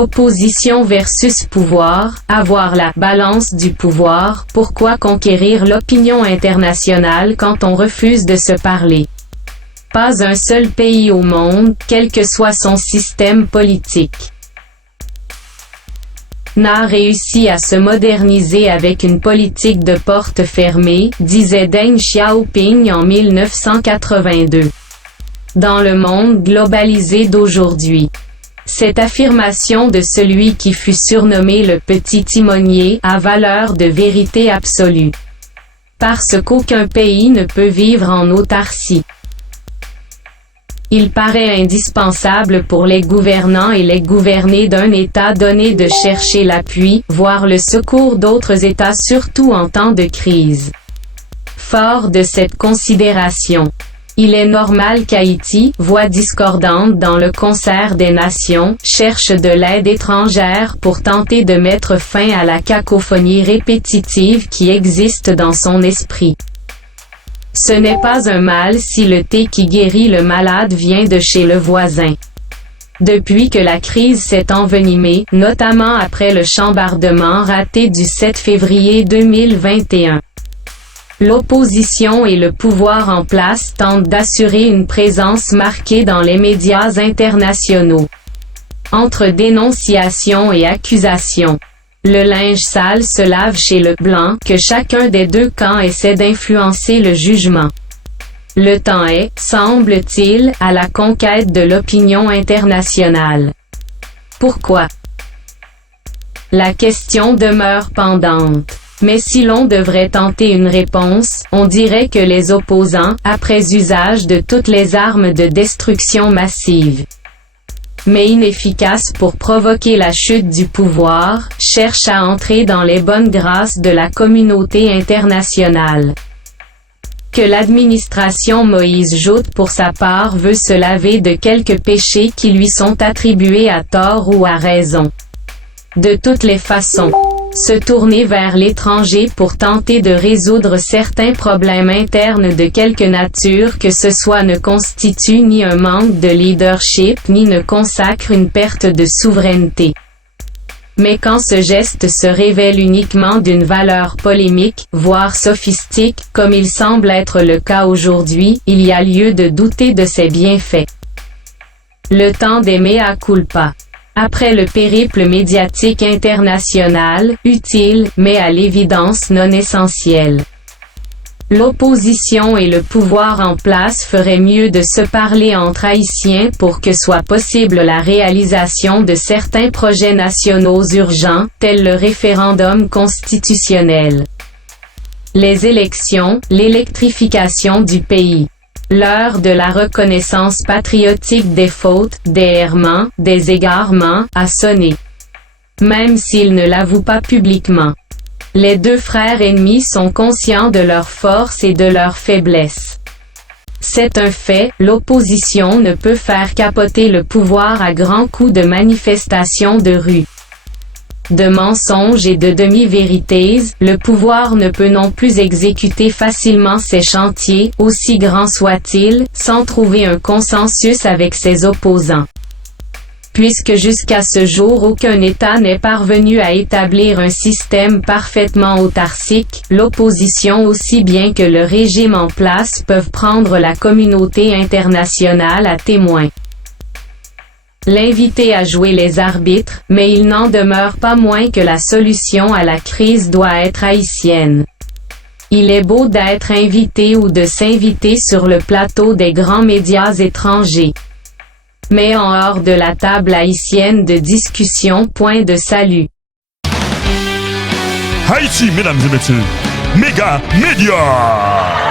Opposition versus pouvoir, avoir la balance du pouvoir, pourquoi conquérir l'opinion internationale quand on refuse de se parler? Pas un seul pays au monde, quel que soit son système politique, n'a réussi à se moderniser avec une politique de porte fermée, disait Deng Xiaoping en 1982. Dans le monde globalisé d'aujourd'hui, cette affirmation de celui qui fut surnommé le petit timonier a valeur de vérité absolue. Parce qu'aucun pays ne peut vivre en autarcie. Il paraît indispensable pour les gouvernants et les gouvernés d'un État donné de chercher l'appui, voire le secours d'autres États surtout en temps de crise. Fort de cette considération, il est normal qu'Haïti, voix discordante dans le concert des nations, cherche de l'aide étrangère pour tenter de mettre fin à la cacophonie répétitive qui existe dans son esprit. Ce n'est pas un mal si le thé qui guérit le malade vient de chez le voisin. Depuis que la crise s'est envenimée, notamment après le chambardement raté du 7 février 2021, l'opposition et le pouvoir en place tentent d'assurer une présence marquée dans les médias internationaux. Entre dénonciation et accusation, le linge sale se lave chez le blanc que chacun des deux camps essaie d'influencer le jugement. Le temps est, semble-t-il, à la conquête de l'opinion internationale. Pourquoi? La question demeure pendante. Mais si l'on devrait tenter une réponse, on dirait que les opposants, après usage de toutes les armes de destruction massive, mais inefficaces pour provoquer la chute du pouvoir, cherchent à entrer dans les bonnes grâces de la communauté internationale. Que l'administration Moïse Joute pour sa part veut se laver de quelques péchés qui lui sont attribués à tort ou à raison. De toutes les façons, se tourner vers l'étranger pour tenter de résoudre certains problèmes internes de quelque nature que ce soit ne constitue ni un manque de leadership ni ne consacre une perte de souveraineté. Mais quand ce geste se révèle uniquement d'une valeur polémique, voire sophistique, comme il semble être le cas aujourd'hui, il y a lieu de douter de ses bienfaits. Le temps des mea culpa. Après le périple médiatique international, utile, mais à l'évidence non essentiel, l'opposition et le pouvoir en place feraient mieux de se parler entre Haïtiens pour que soit possible la réalisation de certains projets nationaux urgents, tels le référendum constitutionnel, les élections, l'électrification du pays. L'heure de la reconnaissance patriotique des fautes, des errements, des égarements, a sonné. Même s'ils ne l'avouent pas publiquement. Les deux frères ennemis sont conscients de leurs forces et de leurs faiblesses. C'est un fait, l'opposition ne peut faire capoter le pouvoir à grands coups de manifestations de rue, de mensonges et de demi-vérités. Le pouvoir ne peut non plus exécuter facilement ses chantiers, aussi grands soient-ils, sans trouver un consensus avec ses opposants. Puisque jusqu'à ce jour aucun État n'est parvenu à établir un système parfaitement autarcique, l'opposition aussi bien que le régime en place peuvent prendre la communauté internationale à témoin. L'inviter à jouer les arbitres, mais il n'en demeure pas moins que la solution à la crise doit être haïtienne. Il est beau d'être invité ou de s'inviter sur le plateau des grands médias étrangers, mais en hors de la table haïtienne de discussion, point de salut. Haïti, mesdames et messieurs, Méga Média.